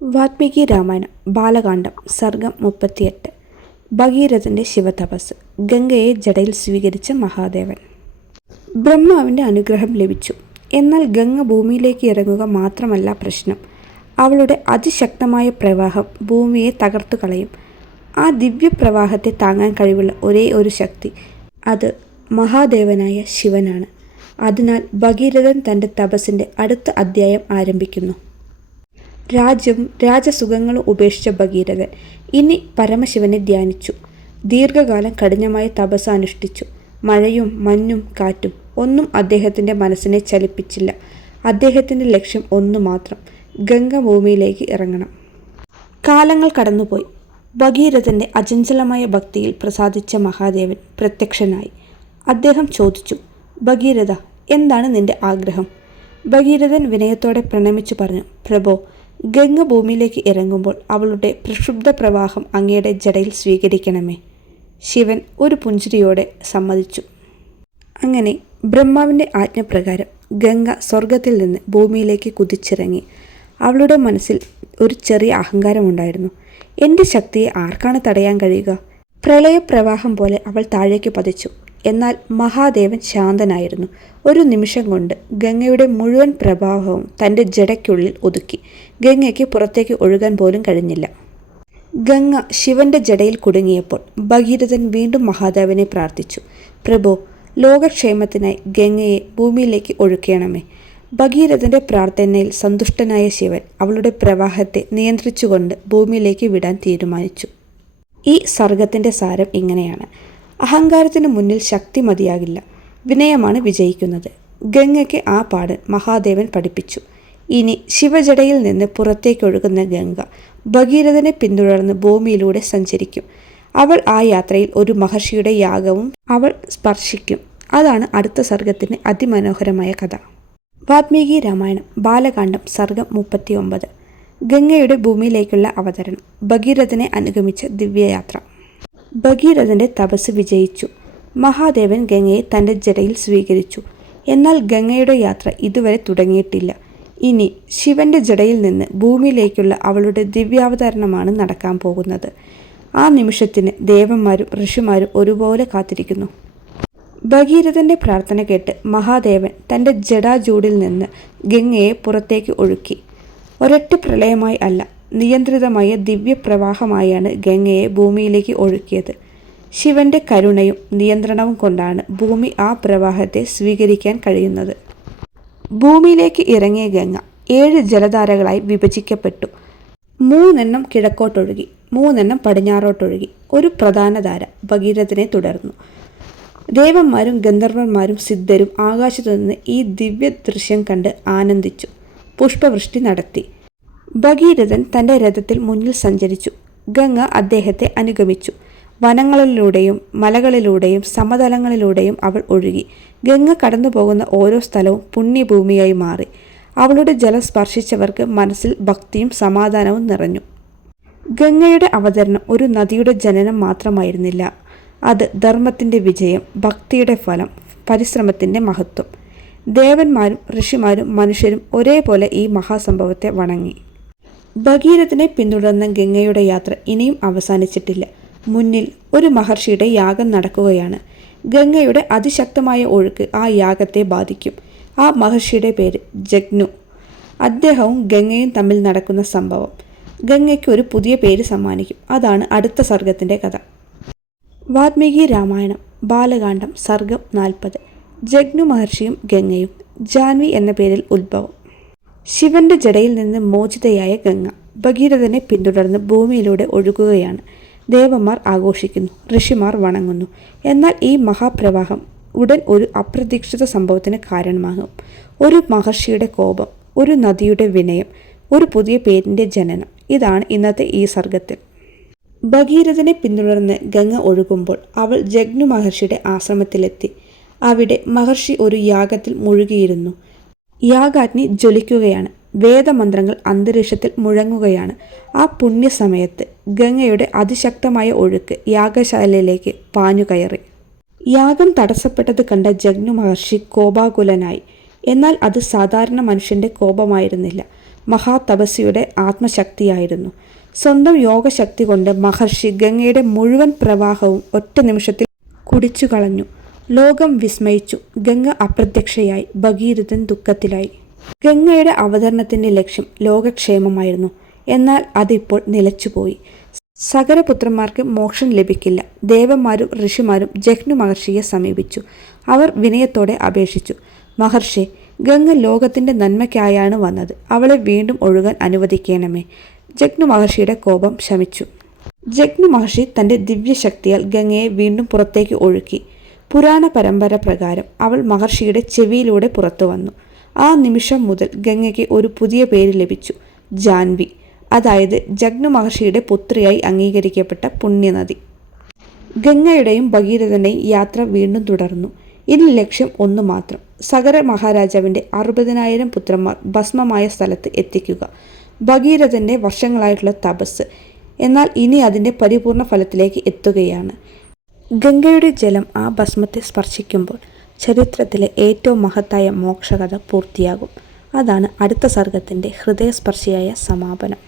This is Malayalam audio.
വാത്മീകി രാമായണം ബാലകാണ്ഡം സർഗം 38. ഭഗീരഥന്റെ ശിവതപസ്. ഗംഗയെ ജടയിൽ സ്വീകരിച്ച മഹാദേവൻ. ബ്രഹ്മാവിൻ്റെ അനുഗ്രഹം ലഭിച്ചു. എന്നാൽ ഗംഗ ഭൂമിയിലേക്ക് ഇറങ്ങുക മാത്രമല്ല പ്രശ്നം. അവളുടെ അതിശക്തമായ പ്രവാഹം ഭൂമിയെ തകർത്തു കളയും. ആ ദിവ്യപ്രവാഹത്തെ താങ്ങാൻ കഴിവുള്ള ഒരേ ഒരു ശക്തി, അത് മഹാദേവനായ ശിവനാണ്. അതിനാൽ ഭഗീരഥൻ തൻ്റെ തപസ്സിൻ്റെ അടുത്ത അധ്യായം ആരംഭിക്കുന്നു. രാജ്യവും രാജസുഖങ്ങളും ഉപേക്ഷിച്ച ഭഗീരഥൻ ഇനി പരമശിവനെ ധ്യാനിച്ചു. ദീർഘകാലം കഠിനമായ തപസ് അനുഷ്ഠിച്ചു. മഴയും മഞ്ഞും കാറ്റും ഒന്നും അദ്ദേഹത്തിൻ്റെ മനസ്സിനെ ചലിപ്പിച്ചില്ല. അദ്ദേഹത്തിൻ്റെ ലക്ഷ്യം ഒന്നു മാത്രം: ഗംഗ ഭൂമിയിലേക്ക് ഇറങ്ങണം. കാലങ്ങൾ കടന്നുപോയി. ഭഗീരഥൻ്റെ അചഞ്ചലമായ ഭക്തിയിൽ പ്രസാദിച്ച മഹാദേവൻ പ്രത്യക്ഷനായി. അദ്ദേഹം ചോദിച്ചു, ഭഗീരഥ, എന്താണ് നിന്റെ ആഗ്രഹം? ഭഗീരഥൻ വിനയത്തോടെ പ്രണമിച്ചു പറഞ്ഞു, പ്രഭോ, ഗംഗ ഭൂമിയിലേക്ക് ഇറങ്ങുമ്പോൾ അവളുടെ പ്രക്ഷുബ്ധ പ്രവാഹം അങ്ങയുടെ ജടയിൽ സ്വീകരിക്കണമേ. ശിവൻ ഒരു പുഞ്ചിരിയോടെ സമ്മതിച്ചു. അങ്ങനെ ബ്രഹ്മാവിൻ്റെ ആജ്ഞപ്രകാരം ഗംഗ സ്വർഗത്തിൽ നിന്ന് ഭൂമിയിലേക്ക് കുതിച്ചിറങ്ങി. അവളുടെ മനസ്സിൽ ഒരു ചെറിയ അഹങ്കാരമുണ്ടായിരുന്നു. എൻ്റെ ശക്തിയെ ആർക്കാണ് തടയാൻ കഴിയുക? പ്രളയപ്രവാഹം പോലെ അവൾ താഴേക്ക് പതിച്ചു. എന്നാൽ മഹാദേവൻ ശാന്തനായിരുന്നു. ഒരു നിമിഷം കൊണ്ട് ഗംഗയുടെ മുഴുവൻ പ്രവാഹവും തൻ്റെ ജടയ്ക്കുള്ളിൽ ഒതുക്കി. ഗംഗയ്ക്ക് പുറത്തേക്ക് ഒഴുകാൻ പോലും കഴിഞ്ഞില്ല. ഗംഗ ശിവന്റെ ജടയിൽ കുടുങ്ങിയപ്പോൾ ഭഗീരഥൻ വീണ്ടും മഹാദേവനെ പ്രാർത്ഥിച്ചു, പ്രഭോ, ലോകക്ഷേമത്തിനായി ഗംഗയെ ഭൂമിയിലേക്ക് ഒഴുക്കണമേ. ഭഗീരഥന്റെ പ്രാർത്ഥനയിൽ സന്തുഷ്ടനായ ശിവൻ അവളുടെ പ്രവാഹത്തെ നിയന്ത്രിച്ചുകൊണ്ട് ഭൂമിയിലേക്ക് വിടാൻ തീരുമാനിച്ചു. ഈ സർഗത്തിൻ്റെ സാരം ഇങ്ങനെയാണ്: അഹങ്കാരത്തിന് മുന്നിൽ ശക്തി മതിയാകില്ല, വിനയമാണ് വിജയിക്കുന്നത്. ഗംഗയ്ക്ക് ആ പാഠം മഹാദേവൻ പഠിപ്പിച്ചു. ഇനി ശിവജടയിൽ നിന്ന് പുറത്തേക്കൊഴുകുന്ന ഗംഗ ഭഗീരഥനെ പിന്തുടർന്ന് ഭൂമിയിലൂടെ സഞ്ചരിക്കും. അവൾ ആ യാത്രയിൽ ഒരു മഹർഷിയുടെ യാഗവും അവൾ സ്പർശിക്കും. അതാണ് അടുത്ത സർഗത്തിന് അതിമനോഹരമായ കഥ. വാത്മീകി രാമായണം ബാലകാണ്ഡം സർഗം 39. ഗംഗയുടെ ഭൂമിയിലേക്കുള്ള അവതരണം. ഭഗീരഥനെ അനുഗമിച്ച ദിവ്യയാത്ര. ഭഗീരഥന്റെ തപസ് വിജയിച്ചു. മഹാദേവൻ ഗംഗയെ തൻ്റെ ജടയിൽ സ്വീകരിച്ചു. എന്നാൽ ഗംഗയുടെ യാത്ര ഇതുവരെ തുടങ്ങിയിട്ടില്ല. ഇനി ശിവന്റെ ജടയിൽ നിന്ന് ഭൂമിയിലേക്കുള്ള അവളുടെ ദിവ്യാവതരണമാണ് നടക്കാൻ പോകുന്നത്. ആ നിമിഷത്തിന് ദേവന്മാരും ഋഷിമാരും ഒരുപോലെ കാത്തിരിക്കുന്നു. ഭഗീരഥന്റെ പ്രാർത്ഥന കേട്ട് മഹാദേവൻ തൻ്റെ ജടാജൂടിൽ നിന്ന് ഗംഗയെ പുറത്തേക്ക് ഒഴുക്കി. ഒരൊറ്റ പ്രളയമായി അല്ല, നിയന്ത്രിതമായ ദിവ്യപ്രവാഹമായാണ് ഗംഗയെ ഭൂമിയിലേക്ക് ഒഴുക്കിയത്. ശിവന്റെ കരുണയും നിയന്ത്രണവും കൊണ്ടാണ് ഭൂമി ആ പ്രവാഹത്തെ സ്വീകരിക്കാൻ കഴിയുന്നത്. ഭൂമിയിലേക്ക് ഇറങ്ങിയ ഗംഗ 7 ജലധാരകളായി വിഭജിക്കപ്പെട്ടു. 3 കിഴക്കോട്ടൊഴുകി, 3 പടിഞ്ഞാറോട്ടൊഴുകി. ഒരു പ്രധാന ധാര ഭഗീരഥനെ തുടർന്നു. ദേവന്മാരും ഗന്ധർവന്മാരും സിദ്ധരും ആകാശത്തുനിന്ന് ഈ ദിവ്യ ദൃശ്യം കണ്ട് ആനന്ദിച്ചു. പുഷ്പവൃഷ്ടി നടത്തി. ഭഗീരഥൻ തൻ്റെ രഥത്തിൽ മുന്നിൽ സഞ്ചരിച്ചു. ഗംഗ അദ്ദേഹത്തെ അനുഗമിച്ചു. വനങ്ങളിലൂടെയും മലകളിലൂടെയും സമതലങ്ങളിലൂടെയും അവൾ ഒഴുകി. ഗംഗ കടന്നു പോകുന്ന ഓരോ സ്ഥലവും പുണ്യഭൂമിയായി മാറി. അവളുടെ ജലം സ്പർശിച്ചവർക്ക് മനസ്സിൽ ഭക്തിയും സമാധാനവും നിറഞ്ഞു. ഗംഗയുടെ അവതരണം ഒരു നദിയുടെ ജനനം മാത്രമായിരുന്നില്ല. അത് ധർമ്മത്തിൻ്റെ വിജയം, ഭക്തിയുടെ ഫലം, പരിശ്രമത്തിൻ്റെ മഹത്വം. ദേവന്മാരും ഋഷിമാരും മനുഷ്യരും ഒരേപോലെ ഈ മഹാസംഭവത്തെ വണങ്ങി. ഭഗീരഥനെ പിന്തുടർന്ന ഗംഗയുടെ യാത്ര ഇനിയും അവസാനിച്ചിട്ടില്ല. മുന്നിൽ ഒരു മഹർഷിയുടെ യാഗം നടക്കുകയാണ്. ഗംഗയുടെ അതിശക്തമായ ഒഴുക്ക് ആ യാഗത്തെ ബാധിക്കും. ആ മഹർഷിയുടെ പേര് ജഗ്നു. അദ്ദേഹവും ഗംഗയും തമ്മിൽ നടക്കുന്ന സംഭവം ഗംഗയ്ക്ക് ഒരു പുതിയ പേര് സമ്മാനിക്കും. അതാണ് അടുത്ത സർഗത്തിൻ്റെ കഥ. വാത്മീകി രാമായണം ബാലകാണ്ഡം സർഗം 40. ജഗ്നു മഹർഷിയും ഗംഗയും. ജാൻവി എന്ന പേരിൽ ഉത്ഭവം. ശിവന്റെ ജടയിൽ നിന്ന് മോചിതയായ ഗംഗ ഭഗീരഥനെ പിന്തുടർന്ന് ഭൂമിയിലൂടെ ഒഴുകുകയാണ്. ദേവന്മാർ ആഘോഷിക്കുന്നു, ഋഷിമാർ വണങ്ങുന്നു. എന്നാൽ ഈ മഹാപ്രവാഹം ഉടൻ ഒരു അപ്രതീക്ഷിത സംഭവത്തിന് കാരണമാകും. ഒരു മഹർഷിയുടെ കോപം, ഒരു നദിയുടെ വിനയം, ഒരു പുതിയ പേരിൻ്റെ ജനനം. ഇതാണ് ഇന്നത്തെ ഈ സർഗത്തിൽ. ഭഗീരഥനെ പിന്തുടർന്ന് ഗംഗ ഒഴുകുമ്പോൾ അവൾ ജഗ്നു മഹർഷിയുടെ ആശ്രമത്തിലെത്തി. അവിടെ മഹർഷി ഒരു യാഗത്തിൽ മുഴുകിയിരുന്നു. യാഗാഗ്നി ജ്വലിക്കുകയാണ്. വേദമന്ത്രങ്ങൾ അന്തരീക്ഷത്തിൽ മുഴങ്ങുകയാണ്. ആ പുണ്യസമയത്ത് ഗംഗയുടെ അതിശക്തമായ ഒഴുക്ക് യാഗശാലയിലേക്ക് പാഞ്ഞുകയറി. യാഗം തടസ്സപ്പെട്ടത് കണ്ട ജഗ്നു മഹർഷി കോപാകുലനായി. എന്നാൽ അത് സാധാരണ മനുഷ്യൻ്റെ കോപമായിരുന്നില്ല. മഹാതപസ്വിയുടെ ആത്മശക്തിയായിരുന്നു. സ്വന്തം യോഗശക്തി കൊണ്ട് മഹർഷി ഗംഗയുടെ മുഴുവൻ പ്രവാഹവും ഒറ്റ നിമിഷത്തിൽ കുടിച്ചു കളഞ്ഞു. ലോകം വിസ്മയിച്ചു. ഗംഗ അപ്രത്യക്ഷയായി. ഭഗീരഥൻ ദുഃഖത്തിലായി. ഗംഗയുടെ അവതരണത്തിന്റെ ലക്ഷ്യം ലോകക്ഷേമമായിരുന്നു. എന്നാൽ അതിപ്പോൾ നിലച്ചുപോയി. സകരപുത്രന്മാർക്ക് മോക്ഷം ലഭിക്കില്ല. ദേവന്മാരും ഋഷിമാരും ജഗ്നു മഹർഷിയെ സമീപിച്ചു. അവർ വിനയത്തോടെ അപേക്ഷിച്ചു, മഹർഷി, ഗംഗ ലോകത്തിന്റെ നന്മയ്ക്കായാണ് വന്നത്. അവളെ വീണ്ടും ഒഴുകാൻ അനുവദിക്കണമേ. ജഗ്നു മഹർഷിയുടെ കോപം ശമിച്ചു. ജഗ്നു മഹർഷി തന്റെ ദിവ്യശക്തിയാൽ ഗംഗയെ വീണ്ടും പുറത്തേക്ക് ഒഴുക്കി. പുരാണ പരമ്പര പ്രകാരം അവൾ മഹർഷിയുടെ ചെവിയിലൂടെ പുറത്തു വന്നു. ആ നിമിഷം മുതൽ ഗംഗയ്ക്ക് ഒരു പുതിയ പേര് ലഭിച്ചു, ജാൻവി. അതായത് ജഗ്നു മഹർഷിയുടെ പുത്രിയായി അംഗീകരിക്കപ്പെട്ട പുണ്യനദി. ഗംഗയുടെയും ഭഗീരഥന്റെയും യാത്ര വീണ്ടും തുടർന്നു. ഇനി ലക്ഷ്യം ഒന്നു മാത്രം, സഗര മഹാരാജാവിന്റെ 60,000 പുത്രന്മാർ ഭസ്മമായ സ്ഥലത്ത് എത്തിക്കുക. ഭഗീരഥന്റെ വർഷങ്ങളായിട്ടുള്ള തപസ് എന്നാൽ ഇനി അതിന്റെ പരിപൂർണ ഫലത്തിലേക്ക് എത്തുകയാണ്. ഗംഗയുടെ ജലം ആ ഭസ്മത്തെ സ്പർശിക്കുമ്പോൾ ചരിത്രത്തിലെ ഏറ്റവും മഹത്തായ മോക്ഷകഥ പൂർത്തിയാകും. അതാണ് അടുത്ത സർഗത്തിന്റെ ഹൃദയസ്പർശിയായ സമാപനം.